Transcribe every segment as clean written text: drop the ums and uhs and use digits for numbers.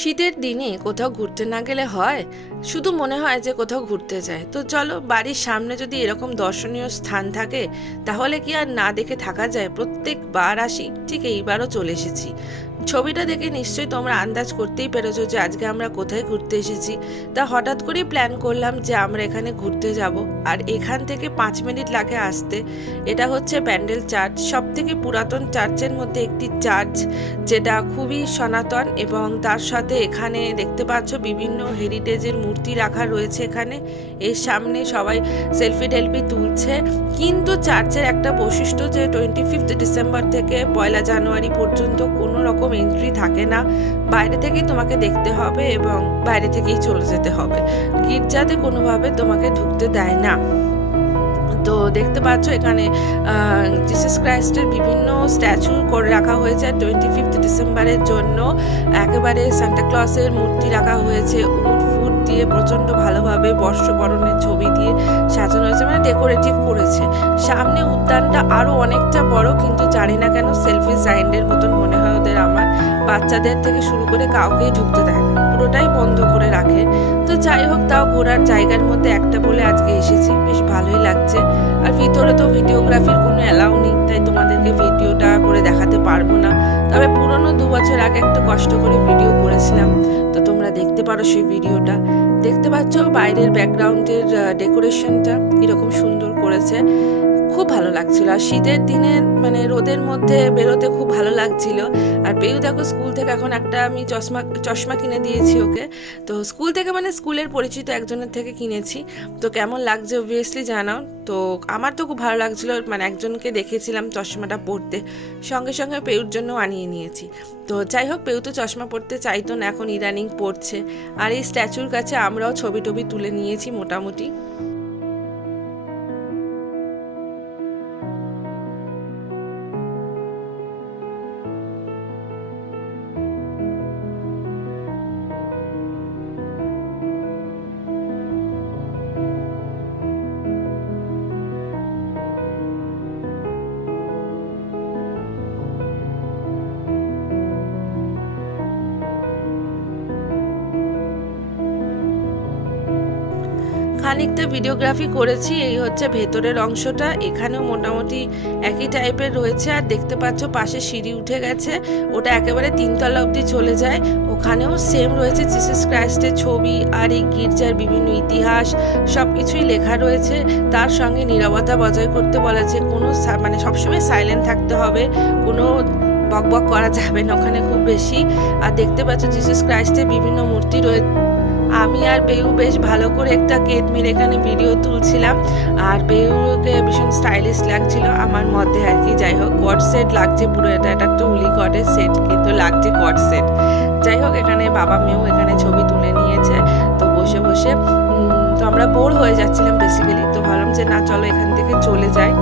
শীতের দিনে কোথাও ঘুরতে না গেলে হয়, শুধু মনে হয় যে কোথাও ঘুরতে যায়। তো চলো, বাড়ির সামনে যদি এরকম দর্শনীয় স্থান থাকে তাহলে কি আর না দেখে থাকা যায়? প্রত্যেকবার আসি, ঠিক এইবারও চলে এসেছি। ছবিটা দেখে নিশ্চয়ই তোমরা আন্দাজ করতেই পেরেছো যে আজকে আমরা কোথায় ঘুরতে এসেছি। তা হঠাৎ করেই প্ল্যান করলাম যে আমরা এখানে ঘুরতে যাব। আর এখান থেকে 5 মিনিট লাগে আসতে। এটা হচ্ছে প্যান্ডেল চার্চ, সব থেকে পুরাতন চার্চের মধ্যে একটি চার্চ, যেটা খুবই সনাতন। এবং তার সাথে এখানে দেখতে পাচ্ছ বিভিন্ন হেরিটেজের মূর্তি রাখা রয়েছে। এখানে এর সামনে সবাই সেলফি টেলফি তুলছে। কিন্তু চার্চের একটা বৈশিষ্ট্য যে 25 ডিসেম্বর থেকে 1 জানুয়ারি পর্যন্ত কোনো রকম এন্ট্রি থাকে না। বাইরে থেকেই তোমাকে দেখতে হবে এবং বাইরে থেকেই চলে যেতে হবে। গির্জাতে কোনোভাবে তোমাকে ঢুকতে দেয় না। তো দেখতে পাচ্ছ এখানে জিসাস ক্রাইস্টের বিভিন্ন স্ট্যাচু করে রাখা হয়েছে। 25 ডিসেম্বরের জন্য একেবারে সান্টা ক্লসের মূর্তি রাখা হয়েছে। উট ফুট দিয়ে প্রচণ্ড ভালোভাবে বর্ষবরণের ছবি দিয়ে সাজানো হয়েছে, মানে ডেকোরেটিভ করেছে। সামনে উদ্যানটা আরও অনেকটা বড়, কিন্তু জানি না কেন সেলফি সাইন্ডের মতন মনে হয় ওদের। আমার বাচ্চাদের থেকে শুরু করে কাউকেই ঢুকতে দেয় না, পুরোটাই বন্ধ করে রাখে। তো যাই হোক, তাও ঘোরার জায়গার মধ্যে একটা বলে আজকে এসেছি, বেশ ভালোই লাগছে। আর ভিতরে তো ভিডিওগ্রাফির কোনো অ্যালাউ নেই, তাই তোমাদেরকে ভিডিওটা করে দেখাতে পারবো না। তবে পুরনো 2 বছর আগে একটা কষ্ট করে ভিডিও করেছিলাম, তো তোমরা দেখতে পারো সেই ভিডিওটা। দেখতে পাচ্ছ বাইরের ব্যাকগ্রাউন্ডের ডেকোরেশনটা কীরকম সুন্দর করেছে, খুব ভালো লাগছিল। আর শীতের দিনে মানে রোদের মধ্যে বেরোতে খুব ভালো লাগছিল। আর পেউ দেখো স্কুল থেকে এখন একটা আমি চশমা কিনে দিয়েছি ওকে। তো স্কুল থেকে মানে স্কুলের পরিচিত একজনের থেকে কিনেছি। তো কেমন লাগছে অবভিয়াসলি জানাও। তো আমার তো খুব ভালো লাগছিল, মানে একজনকে দেখেছিলাম চশমাটা পরতে, সঙ্গে সঙ্গে পেউর জন্য আনিয়ে নিয়েছি। তো যাই হোক, পেউ তো চশমা পরতে চাইতো না, এখন ইদানিং পড়ছে। আর এই স্ট্যাচুর কাছে আমরাও ছবি টবি তুলে নিয়েছি মোটামুটি। খানিকটা ভিডিওগ্রাফি করেছি। এই হচ্ছে ভেতরের অংশটা, এখানেও মোটামুটি একই টাইপের রয়েছে। আর দেখতে পাচ্ছ পাশে সিঁড়ি উঠে গেছে, ওটা একেবারে 3 তলা অবধি চলে যায়। ওখানেও সেম রয়েছে জিসাস ক্রাইস্টের ছবি, আর এই গির্জার বিভিন্ন ইতিহাস সব কিছুই লেখা রয়েছে। তার সঙ্গে নীরবতা বজায় করতে বলেছে, কোনো মানে সবসময় সাইলেন্ট থাকতে হবে, কোনো বকবক করা যাবে না ওখানে খুব বেশি। আর দেখতে পাচ্ছ জিসাস ক্রাইস্টের বিভিন্ন মূর্তি রয়েছে। আমি আর পেউ বেশ ভালো করে একটা গেট মেরে এখানে ভিডিও তুলছিলাম। আর পেউকে ভীষণ স্টাইলিশ লাগছিল আমার মধ্যে আর কি। যাই হোক, কট সেট লাগছে পুরো, এটা একটা উলি কটের সেট, কিন্তু লাগছে কট সেট। যাই হোক, এখানে বাবা মেয়েও এখানে ছবি তুলে নিয়েছে। তো বসে বসে তো আমরা বোর হয়ে যাচ্ছিলাম বেসিক্যালি। তো ভাবলাম যে না, চলো এখান থেকে চলে যাই।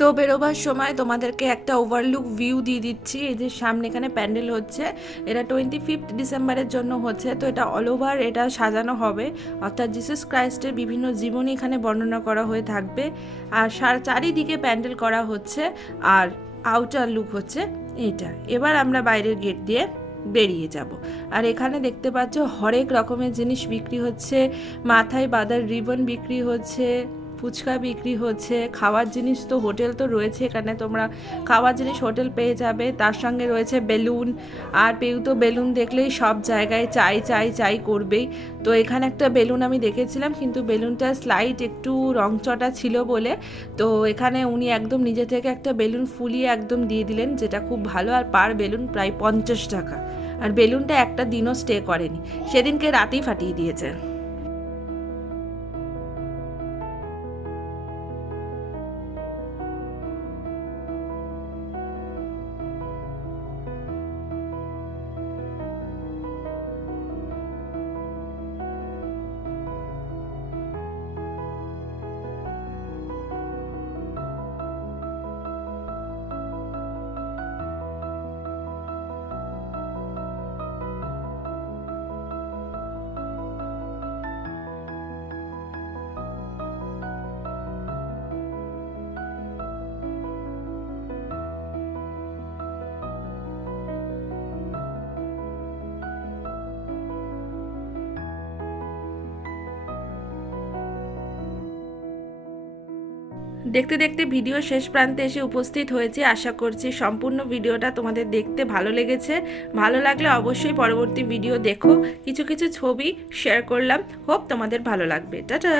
তো বেরোবার সময় তোমাদেরকে একটা ওভারলুক ভিউ দিয়ে দিচ্ছি। এই যে সামনে এখানে প্যান্ডেল হচ্ছে, এটা 25 ডিসেম্বরের জন্য হচ্ছে। তো এটা অল ওভার এটা সাজানো হবে, অর্থাৎ জিসাস ক্রাইস্টের বিভিন্ন জীবনী এখানে বর্ণনা করা হয়ে থাকবে। আর চারিদিকে প্যান্ডেল করা হচ্ছে, আর আউটার লুক হচ্ছে এটা। এবার আমরা বাইরের গেট দিয়ে বেরিয়ে যাব। আর এখানে দেখতে পাচ্ছ হরেক রকমের জিনিস বিক্রি হচ্ছে, মাথায় বাঁধার রিবন বিক্রি হচ্ছে, ফুচকা বিক্রি হচ্ছে, খাওয়ার জিনিস তো হোটেল তো রয়েছে এখানে, তোমরা খাওয়ার জিনিস হোটেল পেয়ে যাবে। তার সঙ্গে রয়েছে বেলুন। আর পেউ তো বেলুন দেখলেই সব জায়গায় চাই চাই চাই করবেই। তো এখানে একটা বেলুন আমি দেখেছিলাম, কিন্তু বেলুনটা স্লাইড একটু রংচটা ছিল বলে, তো এখানে উনি একদম নিজে থেকে একটা বেলুন ফুলিয়ে একদম দিয়ে দিলেন, যেটা খুব ভালো। আর পার বেলুন প্রায় 50 টাকা। আর বেলুনটা একটা দিনও স্টে করেনি, সেদিনকে রাতেই ফাটিয়ে দিয়েছে। দেখতে দেখতে ভিডিও শেষ প্রান্তে এসে উপস্থিত হয়েছি। আশা করছি সম্পূর্ণ ভিডিওটা তোমাদের দেখতে ভালো লেগেছে। ভালো লাগলে অবশ্যই পরবর্তী ভিডিও দেখো। কিছু কিছু ছবি শেয়ার করলাম, হোপ তোমাদের ভালো লাগবে। টাটা।